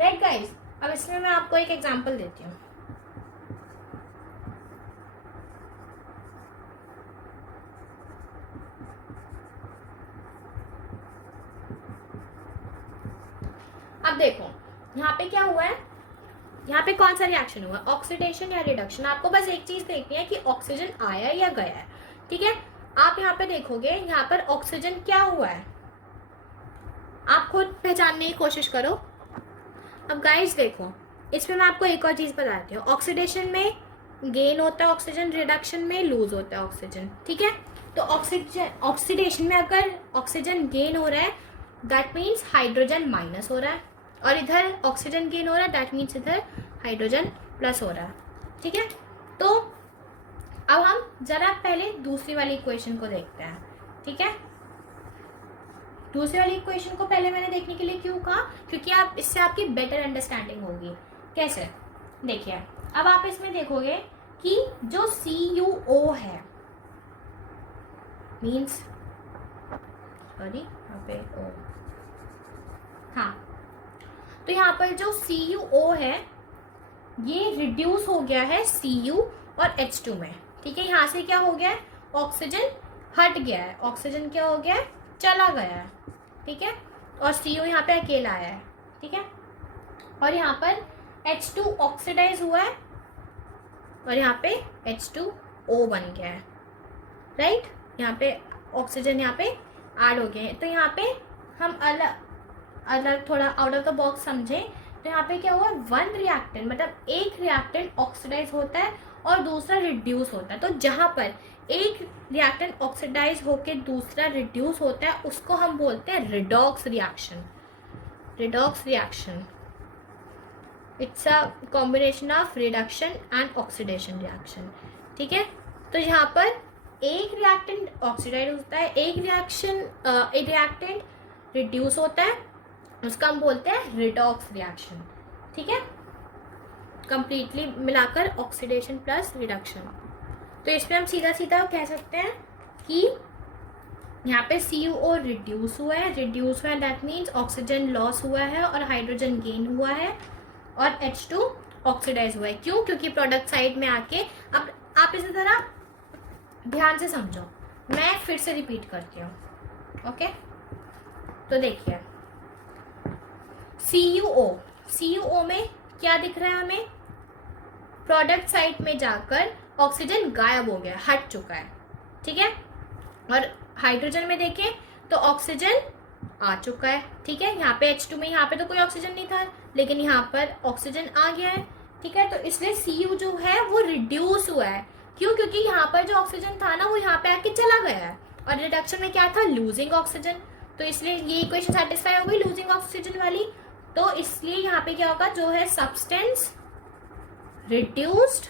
राइट गाइस, अब इसमें मैं आपको एक एग्जांपल देती हूँ। अब देखो यहाँ पे क्या हुआ है, यहाँ पे कौन सा रिएक्शन हुआ, ऑक्सीडेशन या रिडक्शन। आपको बस एक चीज देखनी है कि ऑक्सीजन आया या गया है। ठीक है, आप यहाँ पे देखोगे यहाँ पर ऑक्सीजन क्या हुआ है, आप खुद पहचानने की कोशिश करो। अब गाइस देखो, इसमें मैं आपको एक और चीज बताती हूँ, ऑक्सीडेशन में गेन होता है ऑक्सीजन, रिडक्शन में लूज होता है ऑक्सीजन। ठीक है, तो ऑक्सीडेशन में अगर ऑक्सीजन गेन हो रहा है दैट मीन्स हाइड्रोजन माइनस हो रहा है, और इधर ऑक्सीजन गेन हो रहा है दैट मीन्स इधर हाइड्रोजन प्लस हो रहा है। ठीक है, तो अब हम जरा पहले दूसरी वाली इक्वेशन को देखते हैं। ठीक है, दूसरी वाली इक्वेशन को पहले मैंने देखने के लिए क्यों कहा, क्योंकि आप इससे आपकी बेटर अंडरस्टैंडिंग होगी। कैसे, देखिए अब आप इसमें देखोगे कि जो CuO है मीन्स, सॉरी यहाँ पे O, हाँ, तो यहाँ पर जो CuO है ये रिड्यूस हो गया है Cu और H2 में। ठीक है, यहाँ से क्या हो गया है, ऑक्सीजन हट गया है, ऑक्सीजन क्या हो गया है, चला गया है। ठीक है, और Cu यहाँ पे अकेला आया है। ठीक है, और यहाँ पर H2 ऑक्सीडाइज हुआ है और यहाँ पे H2O बन गया है। राइट, यहाँ पे ऑक्सीजन यहाँ पे ऐड हो गया है। तो यहाँ पे हम अलग थोड़ा आउट ऑफ द बॉक्स समझे तो यहाँ पे क्या हुआ, वन रिएक्टेंट मतलब एक रिएक्टेंट ऑक्सीडाइज होता है और दूसरा रिड्यूस होता है। तो जहां पर एक रिएक्टेंट ऑक्सीडाइज होकर दूसरा रिड्यूस होता है उसको हम बोलते हैं redox reaction. Redox reaction, it's a combination of reduction and oxidation reaction. ठीक है, तो यहाँ पर एक रिएक्टेंट ऑक्सीडाइज होता है, एक रिएक्टेंट रिड्यूस होता है, उसका हम बोलते हैं रिडॉक्स रिएक्शन। ठीक है, कंप्लीटली मिलाकर ऑक्सीडेशन प्लस रिडक्शन। तो इसमें हम सीधा सीधा कह सकते हैं कि यहाँ पे CuO रिड्यूस हुआ है दैट मीन्स ऑक्सीजन लॉस हुआ है और हाइड्रोजन गेन हुआ है, और H2 ऑक्सीडाइज हुआ है। क्यों, क्योंकि प्रोडक्ट साइड में आके, अब आप इसी तरह ध्यान से समझो, मैं फिर से रिपीट करती हूँ। ओके, तो देखिए CuO में क्या दिख रहा है हमें, प्रोडक्ट साइड में जाकर ऑक्सीजन गायब हो गया, हट चुका है। ठीक है, और हाइड्रोजन में देखें तो ऑक्सीजन आ चुका है। ठीक है, यहाँ पे H2 में, यहाँ पे तो कोई ऑक्सीजन नहीं था लेकिन यहाँ पर ऑक्सीजन आ गया है। ठीक है, तो इसलिए Cu जो है वो रिड्यूस हुआ है। क्यों, क्योंकि यहाँ पर जो ऑक्सीजन था ना वो यहाँ पे आके चला गया है, और रिडक्शन में क्या था, लूजिंग ऑक्सीजन। तो इसलिए ये इक्वेशन सेटिस्फाई हो गई लूजिंग ऑक्सीजन वाली। तो इसलिए यहाँ पे क्या होगा, जो है सब्सटेंस रिड्यूस्ड,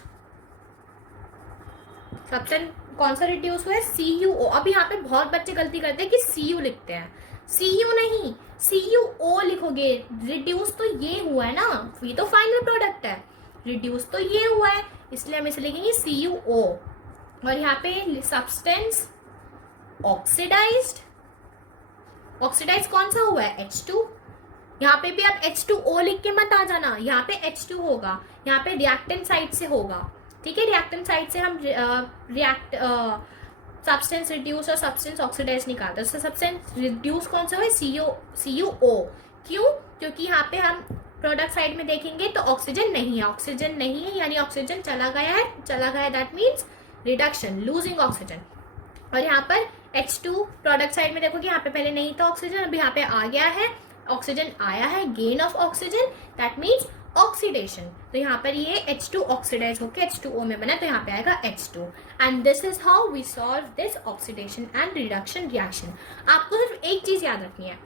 सब्सटेंस कौन सा रिड्यूस हुआ है, CuO। अब यहाँ पे बहुत बच्चे गलती करते हैं कि Cu लिखते हैं, Cu नहीं CuO लिखोगे। रिड्यूस तो ये हुआ है ना, ये तो फाइनल प्रोडक्ट है, रिड्यूस तो ये हुआ है, इसलिए हम इसे लिखेंगे CuO। और यहाँ पे सब्सटेंस ऑक्सीडाइज्ड, ऑक्सीडाइज कौन सा हुआ है, H2। यहाँ पे भी आप H2O लिख के मत आ जाना, यहाँ पे H2 होगा, यहाँ पे रिएक्टेंट साइड से होगा। ठीक है, रिएक्टेंट साइड से हम सब्सटेंस रिड्यूस और सब्सटेंस ऑक्सीडाइज निकालते हैं। सब्सटेंस रिड्यूस कौन सा है, CuO। क्यों, क्योंकि यहाँ पे हम प्रोडक्ट साइड में देखेंगे तो ऑक्सीजन नहीं है, यानी ऑक्सीजन चला गया that means reduction, losing oxygen. और यहाँ पर H2 प्रोडक्ट साइड में देखो कि यहाँ पे पहले नहीं था ऑक्सीजन, अभी यहाँ पे आ गया है, ऑक्सीजन आया है, gain of oxygen, that means oxidation. तो यहाँ पर ये H2 ऑक्सीडाइज होकर H2O में बना, तो यहाँ पे आएगा H2। And this is how we solve this oxidation and reduction reaction. आपको सिर्फ एक चीज याद रखनी है,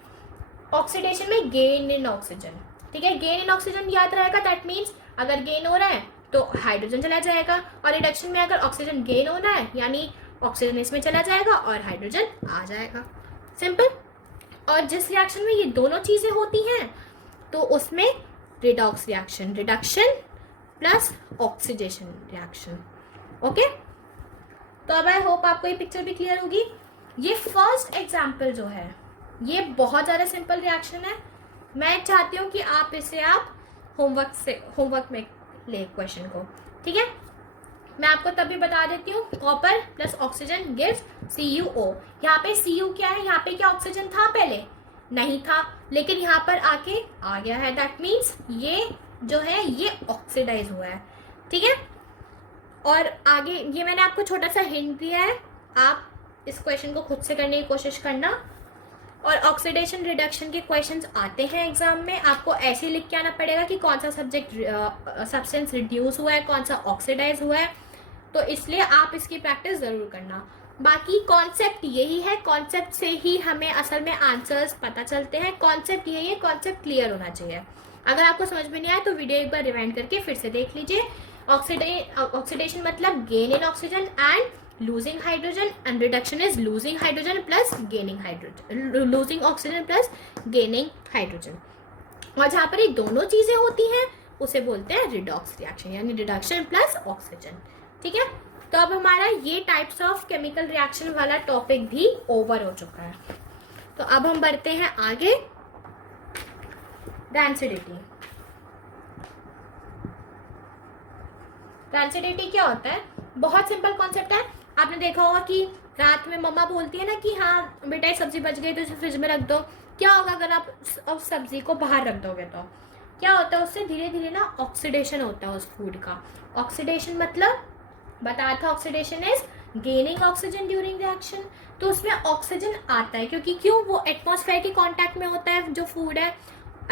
ऑक्सीडेशन में गेन इन ऑक्सीजन, ठीक है, गेन इन ऑक्सीजन याद रहेगा, दैट मीन्स अगर गेन हो रहा है तो हाइड्रोजन चला जाएगा, और रिडक्शन में अगर ऑक्सीजन गेन होना है यानी ऑक्सीजन इसमें चला जाएगा और हाइड्रोजन आ जाएगा, सिंपल। और जिस रिएक्शन में ये दोनों चीजें होती हैं तो उसमें redox reaction, reduction plus oxidation reaction. Okay, तो अब आई होप आपको ये पिक्चर भी क्लियर होगी। ये फर्स्ट एग्जाम्पल जो है ये बहुत ज़्यादा सिंपल रिएक्शन है। मैं चाहती हूँ कि आप इसे आप होमवर्क में ले क्वेश्चन को, ठीक है। मैं आपको तभी बता देती हूँ, copper plus oxygen gives CuO। यहाँ पे Cu क्या है, यहाँ पे क्या ऑक्सीजन था पहले, नहीं था, लेकिन यहाँ पर आके आ गया है, दैट मीन्स ये जो है ये ऑक्सीडाइज हुआ है, ठीक है। और आगे ये मैंने आपको छोटा सा हिंट दिया है, आप इस क्वेश्चन को खुद से करने की कोशिश करना। और ऑक्सीडेशन रिडक्शन के क्वेश्चंस आते हैं एग्जाम में, आपको ऐसे लिख के आना पड़ेगा कि कौन सा सब्सटेंस रिड्यूस हुआ है, कौन सा ऑक्सीडाइज हुआ है, तो इसलिए आप इसकी प्रैक्टिस ज़रूर करना। बाकी कॉन्सेप्ट यही है, कॉन्सेप्ट से ही हमें असल में आंसर्स पता चलते हैं, कॉन्सेप्ट यही है, कॉन्सेप्ट क्लियर होना चाहिए। अगर आपको समझ में नहीं आया तो वीडियो एक बार रिवाइंड करके फिर से देख लीजिए। ऑक्सीडेशन मतलब gain in oxygen and losing hydrogen, and reduction is losing hydrogen plus gaining hydrogen, losing oxygen plus gaining hydrogen। और जहाँ पर ये दोनों चीजें होती हैं उसे बोलते हैं रिडॉक्स रिएक्शन, यानी रिडक्शन प्लस ऑक्सीजन, ठीक है। तो अब हमारा ये टाइप्स ऑफ केमिकल रिएक्शन वाला टॉपिक भी ओवर हो चुका है। तो अब हम बढ़ते हैं आगे, रैंसिडिटी। रैंसिडिटी क्या होता है, बहुत सिंपल कॉन्सेप्ट है। आपने देखा होगा कि रात में मम्मा बोलती है ना कि हाँ बेटा सब्जी बच गई तो इसे फ्रिज में रख दो। क्या होगा अगर आप उस सब्जी को बाहर रख दोगे तो क्या होता है, उससे धीरे धीरे ना ऑक्सीडेशन होता है उस फूड का। ऑक्सीडेशन मतलब बताया था, oxidation is gaining oxygen during reaction. तो उसमें ऑक्सीजन आता है क्योंकि क्यों, वो एटमॉस्फेयर के कॉन्टैक्ट में होता है जो फूड है।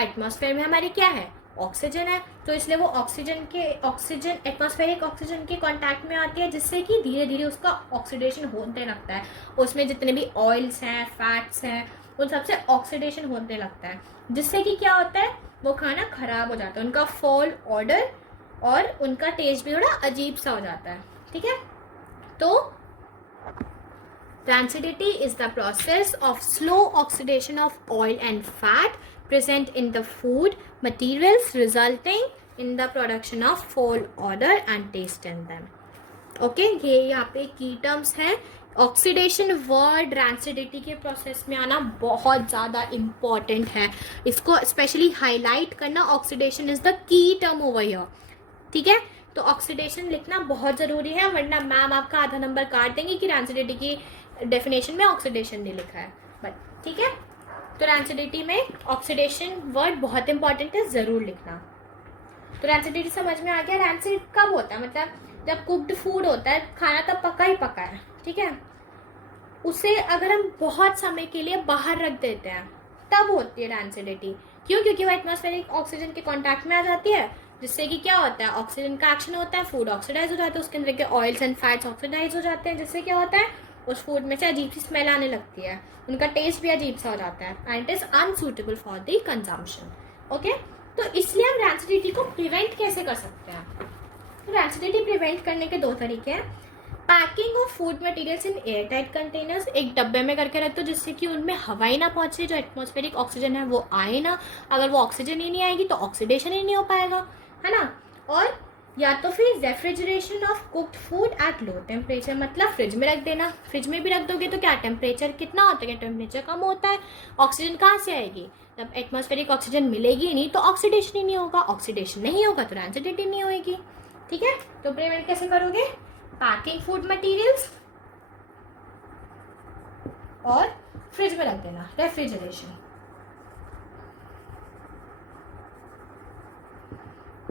एटमॉस्फेयर में हमारे क्या है, ऑक्सीजन है, तो इसलिए वो ऑक्सीजन एटमॉस्फेरिक ऑक्सीजन के कांटेक्ट में आती है, जिससे कि धीरे धीरे उसका ऑक्सीडेशन होने लगता है। उसमें जितने भी ऑयल्स हैं, फैट्स हैं, उन सबसे ऑक्सीडेशन होने लगता है, जिससे कि क्या होता है, वो खाना खराब हो जाता है, उनका फॉल ऑर्डर और उनका टेस्ट भी थोड़ा अजीब सा हो जाता है, ठीक है। तो rancidity is the process of slow oxidation of oil and fat present in the food materials resulting in the production of foul odor and taste in them. Okay, ये यहाँ पे की टर्म्स हैं। ऑक्सीडेशन वर्ड रैंसिडिटी के process में आना बहुत ज़्यादा इम्पॉर्टेंट है, इसको स्पेशली हाईलाइट करना। Oxidation is the key term over here, ठीक है। तो ऑक्सीडेशन लिखना बहुत ज़रूरी है, वरना मैम आपका आधा नंबर काट देंगे कि रैंसिडिटी की डेफिनेशन में ऑक्सीडेशन नहीं लिखा है, बट ठीक है। तो रैंसिडिटी में ऑक्सीडेशन वर्ड बहुत इंपॉर्टेंट है, ज़रूर लिखना। तो रैंसिडिटी समझ में आ गया। रैंसिड कब होता है, मतलब जब कुक्ड फूड होता है, खाना तब पका ही पका है, ठीक है। उसे अगर हम बहुत समय के लिए बाहर रख देते हैं तब होती है रैंसिडिटी। क्यों, क्योंकि वो एटमॉस्फेरिक ऑक्सीजन के कॉन्टैक्ट में आ जाती है, जिससे कि क्या होता है, ऑक्सीजन का एक्शन होता है, फूड ऑक्सीडाइज हो जाता है, उसके अंदर के ऑयल्स एंड फैट्स ऑक्सीडाइज हो जाते हैं, जिससे क्या होता है, उस फूड में से अजीब सी स्मेल आने लगती है, उनका टेस्ट भी अजीब सा हो जाता है, and it is unsuitable for the consumption. Okay, तो इसलिए हम रैंसिडिटी को प्रिवेंट कैसे कर सकते हैं। तो रैंसिडिटी प्रिवेंट करने के दो तरीके हैं। Packing of food materials in air tight containers, एक डब्बे में करके रख दो जिससे कि उनमें हवा ही ना पहुंचे, जो एटमॉस्फेरिक ऑक्सीजन है वो आए ना। अगर वो ऑक्सीजन ही नहीं आएगी तो ऑक्सीडेशन ही नहीं हो पाएगा, है ना। और या तो फिर refrigeration of cooked food at low temperature, मतलब फ्रिज में रख देना। फ्रिज में भी रख दोगे तो क्या टेम्परेचर कितना होता है, टेम्परेचर कम होता है, ऑक्सीजन कहाँ से आएगी, जब एटमॉस्फेरिक ऑक्सीजन मिलेगी नहीं तो ऑक्सीडेशन ही नहीं होगा, ऑक्सीडेशन नहीं होगा तो रैंसिडिटी नहीं होगी, ठीक है। तो प्रिवेंट कैसे करोगे, पैकिंग फूड मटेरियल्स और फ्रिज में रख देना, रेफ्रिजरेशन।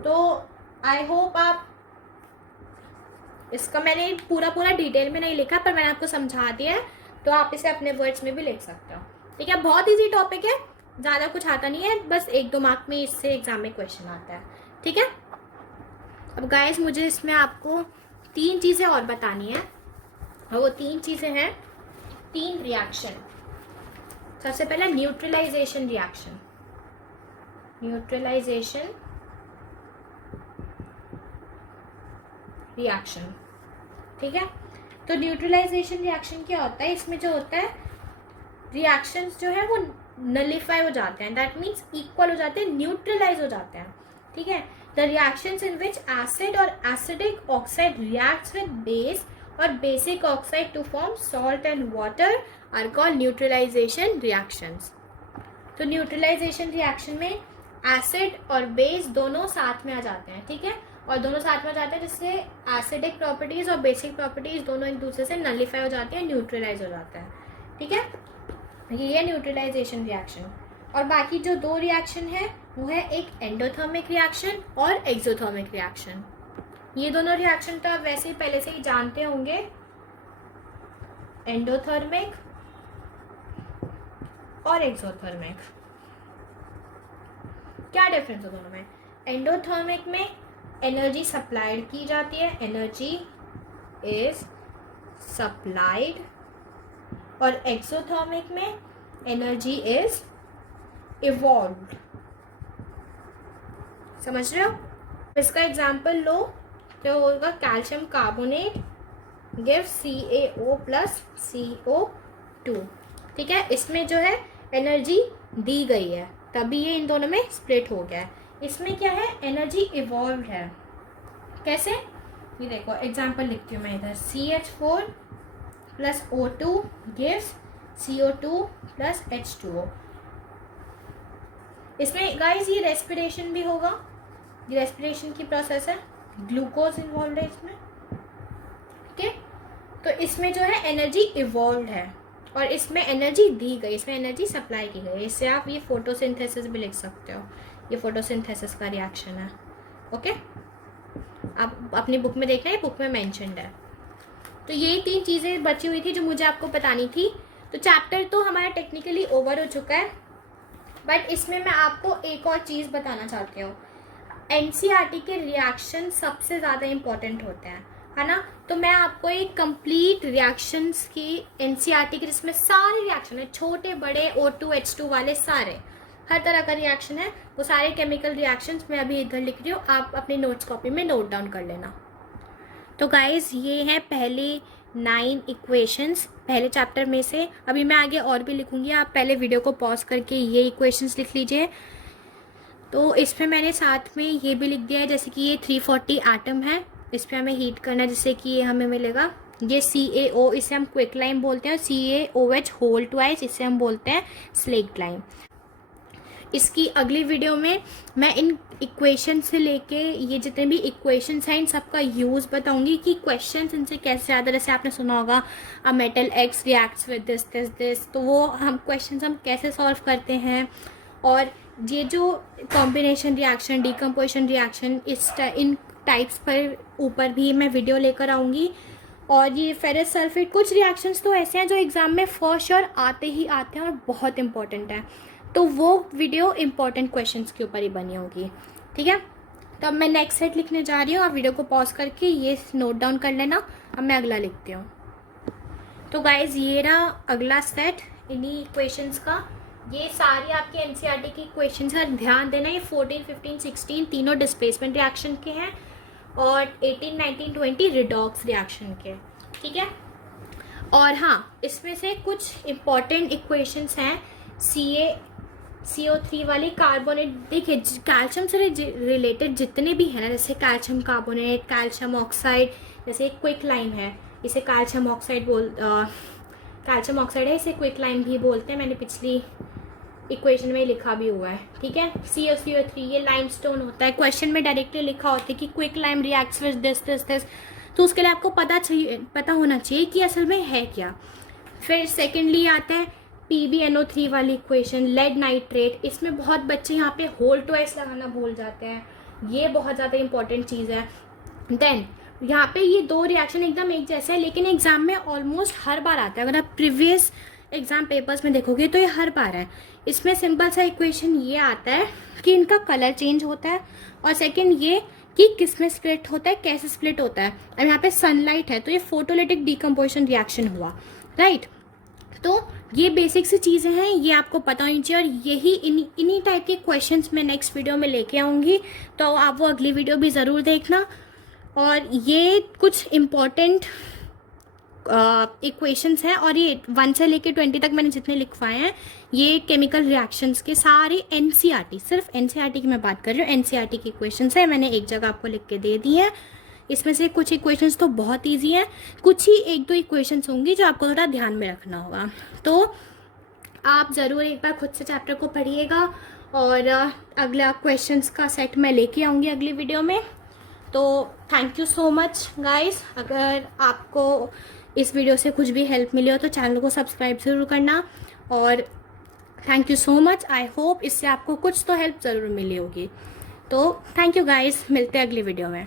तो आई होप आप, इसका मैंने पूरा डिटेल में नहीं लिखा पर मैंने आपको समझा दिया है। तो आप इसे अपने वर्ड्स में भी लिख सकते हो। ठीक है, बहुत ईजी टॉपिक है, ज़्यादा कुछ आता नहीं है, बस 1-2 मार्क में इससे एग्जाम में क्वेश्चन आता है। ठीक है, अब गाइस मुझे इसमें आपको 3 चीज़ें और बतानी है, और वो 3 चीज़ें हैं 3 रिएक्शन। सबसे पहला न्यूट्रलाइजेशन रिएक्शन। न्यूट्रलाइजेशन रिएक्शन, ठीक है। तो न्यूट्रलाइजेशन रिएक्शन क्या होता है, इसमें जो होता है रिएक्शंस जो है वो नलिफाई हो जाते हैं, दैट मीन्स इक्वल हो जाते हैं, न्यूट्रलाइज हो जाते हैं। ठीक है, the reactions in which acid और acidic oxide reacts with base और basic oxide to form salt and water are called neutralization reactions. तो न्यूट्रलाइजेशन रिएक्शन में एसिड और बेस दोनों साथ में आ जाते हैं। ठीक है, और दोनों साथ में आ जाते हैं जिससे एसिडिक प्रॉपर्टीज और बेसिक प्रॉपर्टीज दोनों एक दूसरे से नलिफाई हो जाती है, न्यूट्रलाइज हो जाता है। ठीक है, ये है न्यूट्रलाइजेशन रिएक्शन। और बाकी जो 2 रिएक्शन है वो है एक एंडोथर्मिक रिएक्शन और एक्सोथर्मिक रिएक्शन। ये दोनों रिएक्शन तो आप वैसे ही पहले से ही जानते होंगे, एंडोथर्मिक और एक्सोथर्मिक। क्या डिफरेंस है दोनों में? एंडोथर्मिक में एनर्जी सप्लाइड की जाती है, एनर्जी इज सप्लाइड, और एक्सोथर्मिक में एनर्जी इज इवॉल्व्ड। समझ रहे हो? इसका एग्जाम्पल लो तो होगा calcium carbonate gives CaO plus CO2। ठीक है, इसमें जो है एनर्जी दी गई है तभी ये इन दोनों में स्प्लिट हो गया है। इसमें क्या है, एनर्जी इवॉल्व है। कैसे? ये देखो एग्जाम्पल लिखती हूँ मैं इधर, CH4 plus O2 gives CO2 plus H2O। इसमें गाइस ये रेस्पिरेशन भी होगा, ये रेस्पिरेशन की प्रोसेस है, ग्लूकोज इन्वॉल्व है इसमें। ठीक है, तो इसमें जो है एनर्जी इवॉल्व है और इसमें एनर्जी दी गई, इसमें एनर्जी सप्लाई की गई। इससे आप ये फोटोसिंथेसिस भी लिख सकते हो, ये फोटोसिंथेसिस का रिएक्शन है। ओके, आप अपनी बुक में देखना है, बुक में मेंशन्ड है। तो ये 3 चीज़ें बची हुई थी जो मुझे आपको बतानी थी। तो चैप्टर तो हमारा टेक्निकली ओवर हो चुका है, बट इसमें मैं आपको एक और चीज़ बताना चाहती हूँ। NCERT के रिएक्शन सबसे ज़्यादा इम्पोर्टेंट होते हैं, है ना। तो मैं आपको एक कंप्लीट रिएक्शंस की NCERT के, जिसमें सारे रिएक्शन है, छोटे बड़े O2 H2 वाले सारे, हर तरह का रिएक्शन है, वो सारे केमिकल रिएक्शंस मैं अभी इधर लिख रही हूँ, आप अपनी नोट्स कॉपी में नोट डाउन कर लेना। तो गाइज ये है पहले 9 इक्वेशंस पहले चैप्टर में से। अभी मैं आगे और भी लिखूंगी, आप पहले वीडियो को पॉज करके ये इक्वेशंस लिख लीजिए। तो इसमें मैंने साथ में ये भी लिख दिया है, जैसे कि ये 340 एटम है, इस पर हमें हीट करना है, जिससे कि ये हमें मिलेगा ये CaO, इसे हम क्विक लाइम बोलते हैं, CaOH होल ट्वाइस, इसे हम बोलते हैं स्लेक्ट लाइम। इसकी अगली वीडियो में मैं इन इक्वेशन से लेके ये जितने भी इक्वेशंस हैं इन सब का यूज़ बताऊंगी कि क्वेश्चंस इनसे कैसे ज़्यादा, जैसे आपने सुना होगा a metal X reacts with this this this, तो वो हम क्वेश्चंस हम कैसे सॉल्व करते हैं। और ये जो कॉम्बिनेशन रिएक्शन, डीकम्पोजिशन रिएक्शन, इन टाइप्स पर ऊपर भी मैं वीडियो लेकर आऊँगी। और ये फेरस सल्फेट, कुछ रिएक्शंस तो ऐसे हैं जो एग्ज़ाम में फॉर श्योर आते ही आते हैं और बहुत इंपॉर्टेंट है, तो वो वीडियो इंपॉर्टेंट क्वेश्चंस के ऊपर ही बनी होगी। ठीक है, तो अब मैं नेक्स्ट सेट लिखने जा रही हूँ, आप वीडियो को पॉज करके ये नोट डाउन कर लेना। अब मैं अगला लिखती हूँ। तो गाइज ये रहा अगला सेट इन्हीं इक्वेशंस का। ये सारी आपके NCERT की इक्वेशंस का ध्यान देना, ये 14, 15, 16 तीनों डिस्प्लेसमेंट रिएक्शन के हैं और 18, 19, 20 रिडॉक्स रिएक्शन के। ठीक है, और हाँ इसमें से कुछ इम्पॉर्टेंट इक्वेशंस हैं CO3 वाली, कार्बोनेट। देखिए कैल्शियम से रिलेटेड जितने भी हैं ना, जैसे कैल्शियम कार्बोनेट, कैल्शियम ऑक्साइड, जैसे क्विक लाइम है, इसे कैल्शियम ऑक्साइड कैल्शियम ऑक्साइड है, इसे क्विक लाइम भी बोलते हैं, मैंने पिछली इक्वेशन में लिखा भी हुआ है। ठीक है, CaCO3 ये लाइमस्टोन होता है, क्वेश्चन में डायरेक्टली लिखा होता है कि quick lime reacts with this this this, तो उसके लिए आपको पता होना चाहिए कि असल में है क्या। फिर सेकेंडली आता है PbNO3 वाली इक्वेशन, लेड नाइट्रेट। इसमें बहुत बच्चे यहाँ पे होल ट्वाइस लगाना भूल जाते हैं, ये बहुत ज़्यादा इंपॉर्टेंट चीज़ है। देन यहाँ पे ये दो रिएक्शन एकदम एक जैसे है, लेकिन एग्जाम में ऑलमोस्ट हर बार आता है। अगर आप प्रीवियस एग्जाम पेपर्स में देखोगे तो ये हर बार है। इसमें सिंपल सा इक्वेशन ये आता है कि इनका कलर चेंज होता है, और सेकंड ये कि किस में स्प्लिट होता है, कैसे स्प्लिट होता है। अब यहाँ पे सनलाइट है तो ये फोटोलिटिक डिकम्पोजिशन रिएक्शन हुआ, राइट। तो ये बेसिक सी चीज़ें हैं, ये आपको पता होनी चाहिए, और यही इन्हीं टाइप के क्वेश्चंस मैं नेक्स्ट वीडियो में लेके आऊँगी, तो आप वो अगली वीडियो भी ज़रूर देखना। और ये कुछ इम्पॉर्टेंट इक्वेशंस हैं, और ये 1 से लेके 20 तक मैंने जितने लिखवाए हैं ये केमिकल रिएक्शंस के सारे एनसीईआरटी, सिर्फ एनसीईआरटी की मैं बात कर रही हूँ, एनसीईआरटी की इक्वेशंस है, मैंने एक जगह आपको लिख के दे दी है। इसमें से कुछ इक्वेशंस तो बहुत ईजी हैं, कुछ ही 1-2 इक्वेशंस होंगी जो आपको थोड़ा ध्यान में रखना होगा। तो आप ज़रूर एक बार खुद से चैप्टर को पढ़िएगा, और अगला क्वेश्चंस का सेट मैं लेके आऊँगी अगली वीडियो में। तो thank you so much guys. अगर आपको इस वीडियो से कुछ भी हेल्प मिली हो तो चैनल को सब्सक्राइब ज़रूर करना, और thank you so much. I hope इससे आपको कुछ तो हेल्प ज़रूर मिली होगी। तो थैंक यू गाइस, मिलते हैं अगली वीडियो में।